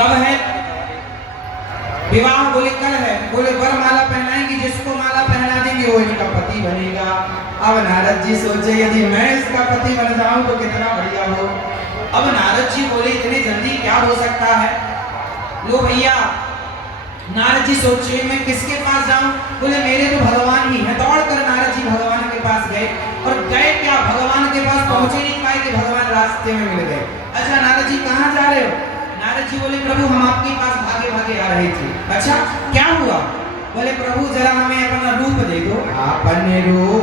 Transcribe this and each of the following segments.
कब है विवाह? बोले कल है। बोले वर माला पहनाएंगे, जिसको माला पहना देंगे वो इनका पति बनेगा। अब नारद जी सोचे यदि मैं इसका पति बन जाऊं तो कितना बढ़िया हो। अब नारद जी बोले इतनी जल्दी क्या हो सकता है? लो भैया, नारद जी सोचे मैं किसके पास जाऊं? बोले मेरे तो भगवान ही है। दौड़कर नारद जी भगवान के पास गए, और गए क्या, भगवान के पास पहुंचे नहीं पाए कि भगवान रास्ते में मिल गए। अच्छा नारद जी कहाँ जा रहे हो? नारद जी बोले प्रभु हम आपके पास भागे भागे आ रहे थे। अच्छा क्या हुआ? बोले प्रभु जरा हमें अपना रूप दे दो। अपने रूप?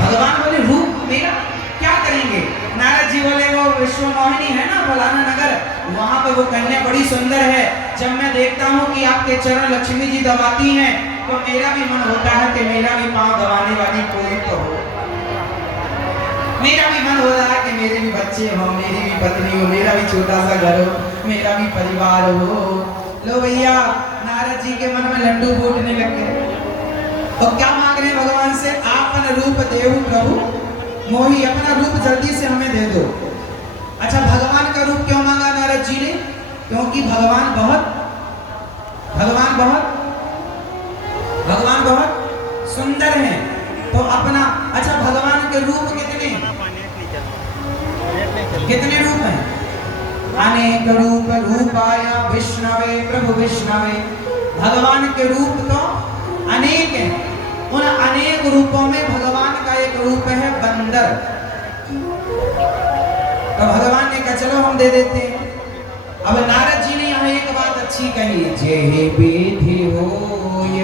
भगवान बोले रूप मेरा क्या करेंगे? नारद जी बोले वो विश्व मोहिनी है ना फलाना नगर, वहां पे वो कन्या बड़ी सुंदर है। जब मैं देखता हूँ कि आपके चरण लक्ष्मी जी दबाती हैं तो मेरा भी मन होता है कि मेरा भी पांव दबाने वाली कोई तो हो। मेरा भी मन हो रहा है कि मेरे भी बच्चे हो, मेरी भी पत्नी हो, मेरा भी छोटा सा घर हो, मेरा भी परिवार हो। लो भैया, नारद जी के मन में लड्डू फूटने लग गए। और क्या मांग रहे हैं भगवान से? आपन रूप देहु प्रभु मोही, अपना रूप जल्दी से हमें दे दो। अच्छा भगवान का रूप क्यों मांगा नारद जी ने? क्योंकि भगवान बहुत सुंदर हैं। तो अपना, अच्छा भगवान के रूप कितने रूप हैं? अनेक रूप रूपाया विष्णवे प्रभु विष्णवे। भगवान के रूप तो अनेक हैं। उन अनेक रूपों में भगवान का एक रूप है बंदर। तो भगवान ने कहा चलो हम दे देते हैं। अब नारद जी ने यहाँ एक बात अच्छी कही, जे विधि होय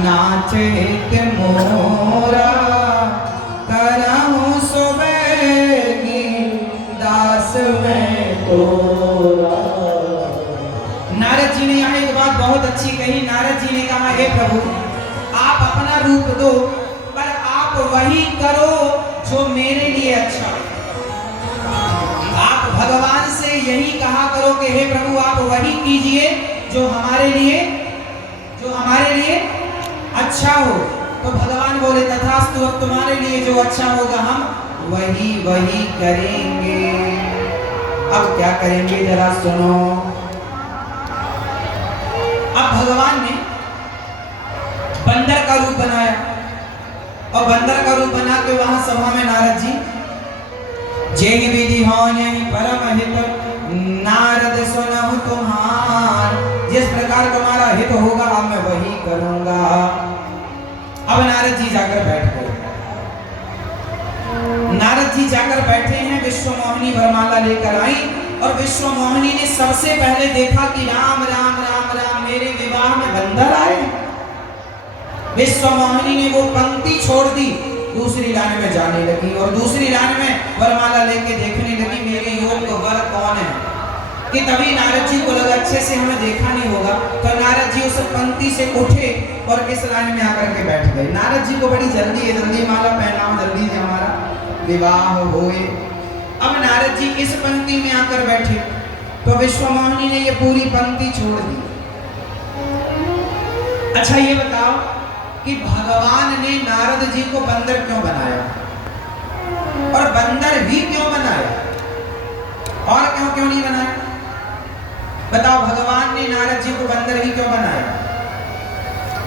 नाचेत मोरा करहु सुबेगी दास में तोरा। नारद जी ने यहाँ एक बात बहुत अच्छी कही। नारद जी ने कहा हे प्रभु आप अपना रूप दो, पर आप वही करो जो मेरे लिए अच्छा। आप भगवान से यही कहा करो कि हे प्रभु आप वही कीजिए जो हमारे लिए अच्छा हो। तो भगवान बोले तथास्तु, अब तुम्हारे लिए जो अच्छा होगा हम वही करेंगे। अब क्या करेंगे जरा सुनो। अब भगवान ने बंदर का रूप बनाया, और बंदर का रूप बना के वहां सभा में नारद जी, जे विधि हो यही परम हित नारद सुनहु तुम्हार। जिस प्रकार तुम्हारा हित होगा अब मैं वही करूंगा। अब नारद जी जाकर बैठ गए। नारद जी जाकर बैठे हैं, विश्व मोहिनी वरमाला लेकर आई, और विश्व मोहिनी ने सबसे पहले देखा कि राम राम राम राम मेरे विवाह में बंदर आए। विश्व मोहिनी ने वो पंक्ति छोड़ दी, दूसरी लाइन में जाने लगी, और दूसरी लाइन में वरमाला लेके देखने लगी मेरे योग वर कौन है। कि तभी नारद जी को लगा अच्छे से हमें देखा नहीं होगा, तो नारद जी उस पंक्ति से उठे और इस लाइन में आकर के बैठ गए। नारद जी को बड़ी जल्दी है, जल्दी माला पहनाओ, जल्दी से हमारा विवाह होए। अब नारद जी इस पंक्ति में आकर बैठे तो विश्व मोहिनी ने ये पूरी पंक्ति छोड़ दी। अच्छा ये बताओ कि भगवान ने नारद जी को बंदर क्यों बनाया, और बंदर भी क्यों बनाया, और क्यों नहीं बनाया? बताओ भगवान ने नारद जी को बंदर ही क्यों बनाया?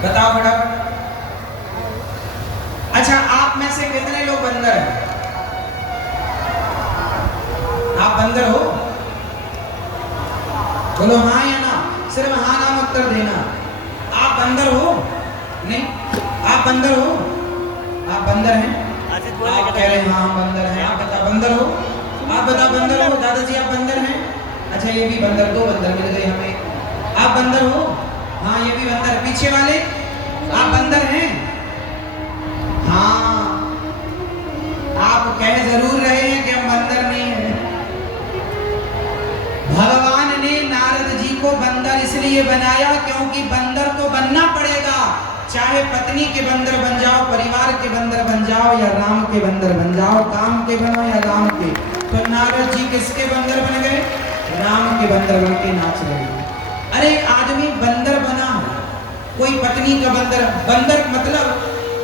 बताओ फटाफट। अच्छा आप में से कितने लोग बंदर हैं? आप बंदर हो? बोलो हाँ या ना, सिर्फ हाँ नाम उत्तर देना। आप बंदर हो? नहीं, आप बंदर हो? आप बंदर हैं? आप कह रहे हैं हाँ बंदर हैं। आप बता बंदर हो? आप बता बंदर हो? दादाजी आप बंदर हैं? अच्छा ये भी बंदर, दो बंदर मिल गए हमें। आप बंदर हो? हाँ ये भी बंदर। पीछे वाले आप बंदर हैं? हाँ आप कह जरूर रहे हैं कि हम बंदर नहीं हैं। भगवान ने नारद जी को बंदर इसलिए बनाया क्योंकि बंदर तो बनना पड़ेगा, चाहे पत्नी के बंदर बन जाओ, परिवार के बंदर बन जाओ, या राम के बंदर बन जाओ, काम के बनो या राम के। तो नारद जी किसके बंदर बन गए? राम के बंदर बन के नाच रहे। अरे आदमी बंदर बना है, कोई पत्नी का बंदर। बंदर मतलब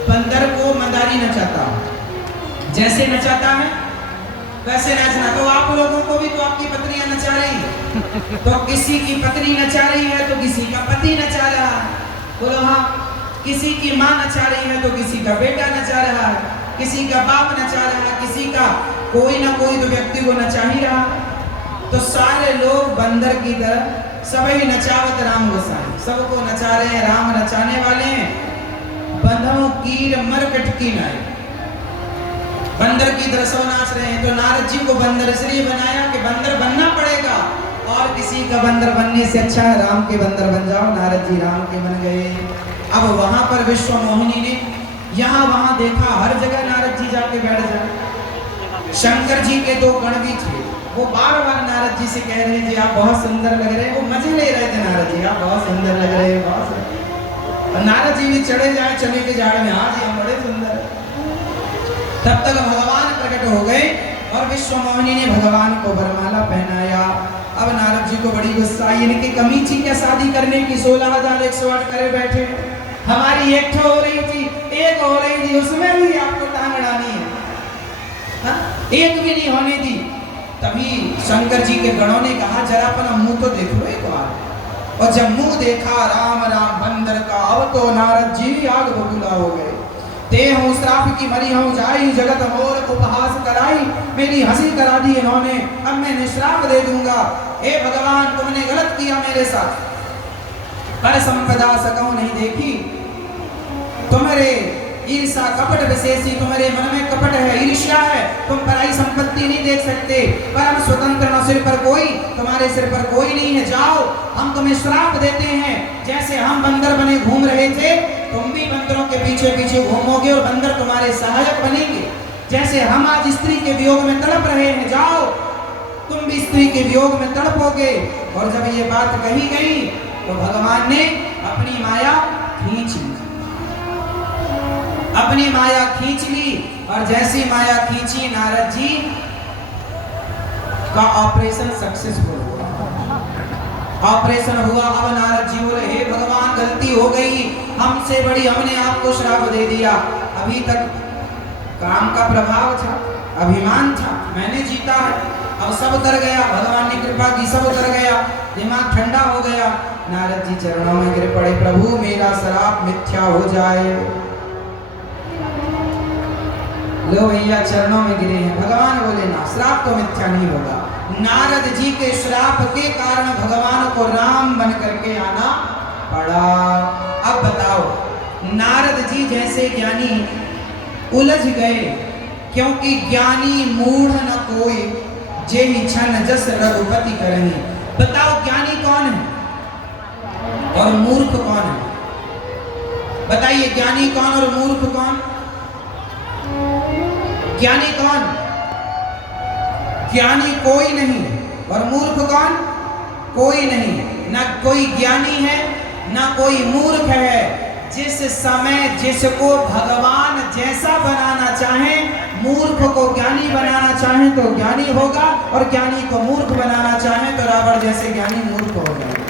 बंदर को मदारी नचाता, जैसे नचाता है वैसे नाचना। तो आप लोगों को भी तो आपकी पत्नियां नचा रही हैं। तो किसी की पत्नी नचा रही है तो किसी का पति नचा रहा है। बोलो हाँ। किसी की माँ नचा रही है तो किसी का बेटा नचा रहा है, किसी का बाप नचा रहा है, किसी का कोई ना कोई तो व्यक्ति को नचा ही रहा। तो सारे लोग बंदर की तरह सभी नचावत राम गोसाई, सबको नचा रहे हैं, राम नचाने वाले हैं। बंधों कीर मरकट की नाई, बंदर की तरह सब नाच रहे हैं। तो नारद जी को बंदर इसलिए बनाया कि बंदर बनना पड़ेगा, और किसी का बंदर बनने से अच्छा है राम के बंदर बन जाओ। नारद जी राम के बन गए। अब वहां पर विश्व मोहिनी ने यहाँ वहां देखा, हर जगह नारद जी जाके बैठ जाए। शंकर जी के दो गण भी थे, वो बार बार नारद जी से कह रहे थे आप बहुत सुंदर लग रहे हैं। वो मजे ले रहे थे, नारद जी आप बहुत सुंदर लग रहे हैं, बहुत सुंदर। नारद जी भी चढ़े जाए चने के झाड़ में, हाँ जी हम बड़े सुंदर। तब तक भगवान प्रकट हो गए और विश्व मोहिनी ने भगवान को वरमाला पहनाया। अब नारद जी को बड़ी गुस्सा आई, इनकी कमी थी क्या शादी करने की? 16,108 करे बैठे, हमारी एक हो रही थी, एक हो रही थी, उसमें भी आपको टांग अड़ानी है, हा? एक भी नहीं होने दी। तभी शंकर जी के गणों ने कहा जरा अपना मुंह तो देखो एक बार। और जब मुंह देखा राम राम बंदर का, अब तो नारद जी आग बबूला हो गए। ते हूँ श्राप की मरी हूँ जाई, जगत मोर उपहास कराई, मेरी हंसी करा दी इन्होंने, अब मैं निश्राप दे दूंगा। हे भगवान तुमने गलत किया मेरे साथ, पर संपदा सकूं नहीं देखी, तुम्हारे ईर्षा कपट विशेषी, तुम्हारे मन में कपट है, ईर्ष्या है, तुम पराई संपत्ति नहीं देख सकते। परम स्वतंत्र न सिर पर कोई, तुम्हारे सिर पर कोई नहीं है, जाओ हम तुम्हें श्राप देते हैं। जैसे हम बंदर बने घूम रहे थे, तुम भी बंदरों के पीछे पीछे घूमोगे और बंदर तुम्हारे सहायक बनेंगे। जैसे हम आज स्त्री के वियोग में तड़प रहे हैं, जाओ तुम भी स्त्री के वियोग में तड़पोगे। और जब ये बात कही गई तो भगवान ने अपनी माया खींच ली, अपनी माया खींच ली। और जैसी माया खींची, नारद जी का ऑपरेशन सक्सेसफुल हुआ। ऑपरेशन हुआ। अब नारद जी बोले हे भगवान गलती हो गई हमसे बड़ी, हमने आपको श्राप दे दिया। अभी तक काम का प्रभाव था, अभिमान था, मैंने जीता है, अब सब उतर गया, भगवान ने कृपा की, सब उतर गया, दिमाग ठंडा हो गया। नारद जी चरणों में गिर पड़े, प्रभु मेरा श्राप मिथ्या हो जाए। लो भैया चरणों में गिरे हैं। भगवान बोले ना, श्राप तो मिथ्या नहीं होगा। नारद जी के श्राप के कारण भगवान को राम बन करके आना पड़ा। अब बताओ, नारद जी जैसे ज्ञानी उलझ गए, क्योंकि ज्ञानी मूढ़ न कोई, जे छन जस रघुपति करेंगे। बताओ ज्ञानी कौन है और मूर्ख कौन है? बताइए ज्ञानी कौन और मूर्ख कौन? ज्ञानी कौन? ज्ञानी कोई नहीं, और मूर्ख कौन? कोई नहीं। ना कोई ज्ञानी है ना कोई मूर्ख है। जिस समय जिसको भगवान जैसा बनाना चाहे, मूर्ख को ज्ञानी बनाना चाहे तो ज्ञानी होगा, और ज्ञानी को मूर्ख बनाना चाहे तो रावण जैसे ज्ञानी मूर्ख हो जाएगा।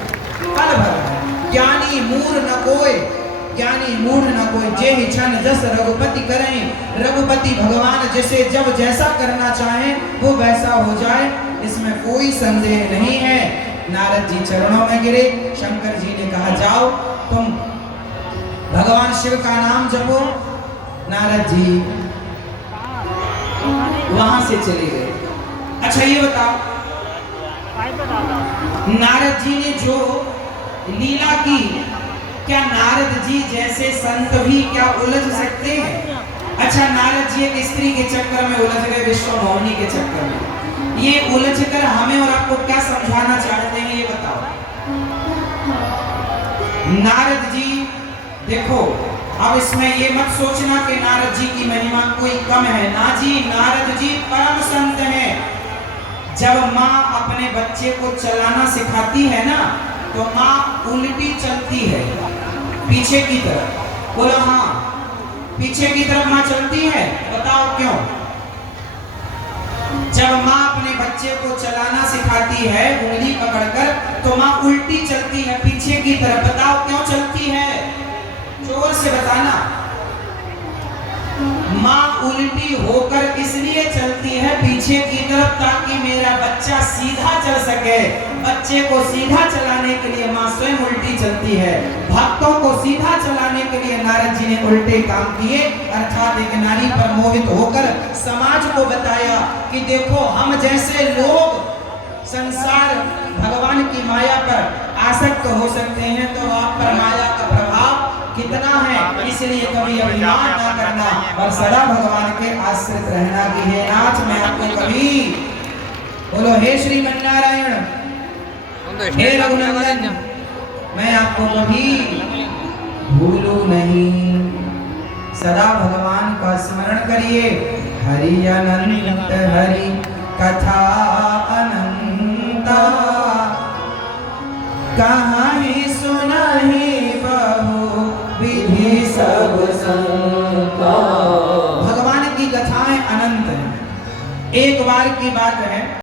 पल भर ज्ञानी मूढ़ न कोई, ज्ञानी मूढ़ न कोई, जे छन जस रघुपति करें। रघुपति भगवान जिसे जब जैसा करना चाहे वो वैसा हो जाए, इसमें कोई संदेह नहीं है। नारद जी चरणों में गिरे। शंकर जी ने कहा जाओ तुम भगवान शिव का नाम जपो। नारद जी वहां से चले गए। अच्छा ये बताओ, नारद जी ने जो लीला की, क्या नारद जी जैसे संत भी क्या उलझ सकते हैं? अच्छा नारद जी एक स्त्री के चक्कर में उलझ गए, विश्व मोहिनी के चक्कर में। ये उलझ कर हमें और आपको क्या समझाना चाहते हैं ये बताओ। नारद जी देखो, अब इसमें ये मत सोचना कि नारद जी की महिमा कोई कम है, ना जी, नारद जी परम संत हैं। जब माँ अपने बच्चे को चलाना सिखाती है ना, तो माँ उल्टी चलती है पीछे की तरफ। बोलो हाँ, पीछे की तरफ माँ चलती है, बताओ क्यों? जब माँ अपने बच्चे को चलाना सिखाती है उंगली पकड़कर, तो माँ उल्टी चलती है पीछे की तरफ। बताओ क्यों चलती है? जोर से बताना। माँ उल्टी होकर इसलिए चलती है पीछे की तरफ ताकि मेरा बच्चा सीधा चल सके। बच्चे को सीधा चलाने के लिए माँ स्वयं उल्टी चलती है। भक्तों को सीधा चलाने के लिए नारद जी ने उल्टे काम किए, अर्थात एक नारी पर मोहित होकर समाज को बताया कि देखो हम जैसे लोग संसार भगवान की माया पर आसक्त हो सकते हैं, तो आप पर माया का प्रभाव कितना है, इसलिए कभी अभिमान ना करना और सदा भगवान के आश्रित रहना कि हे नाथ मैं आपको कभी बोलो हे श्रीमन नारायण, हे रघुनंदन, मैं आपको कभी भूलू नहीं। सदा भगवान का स्मरण करिए। हरि अनंत हरि कथा अनंता, कहानी सुनाही बहु विधि सब संता। भगवान की कथाएं अनंत हैं। एक बार की बात है,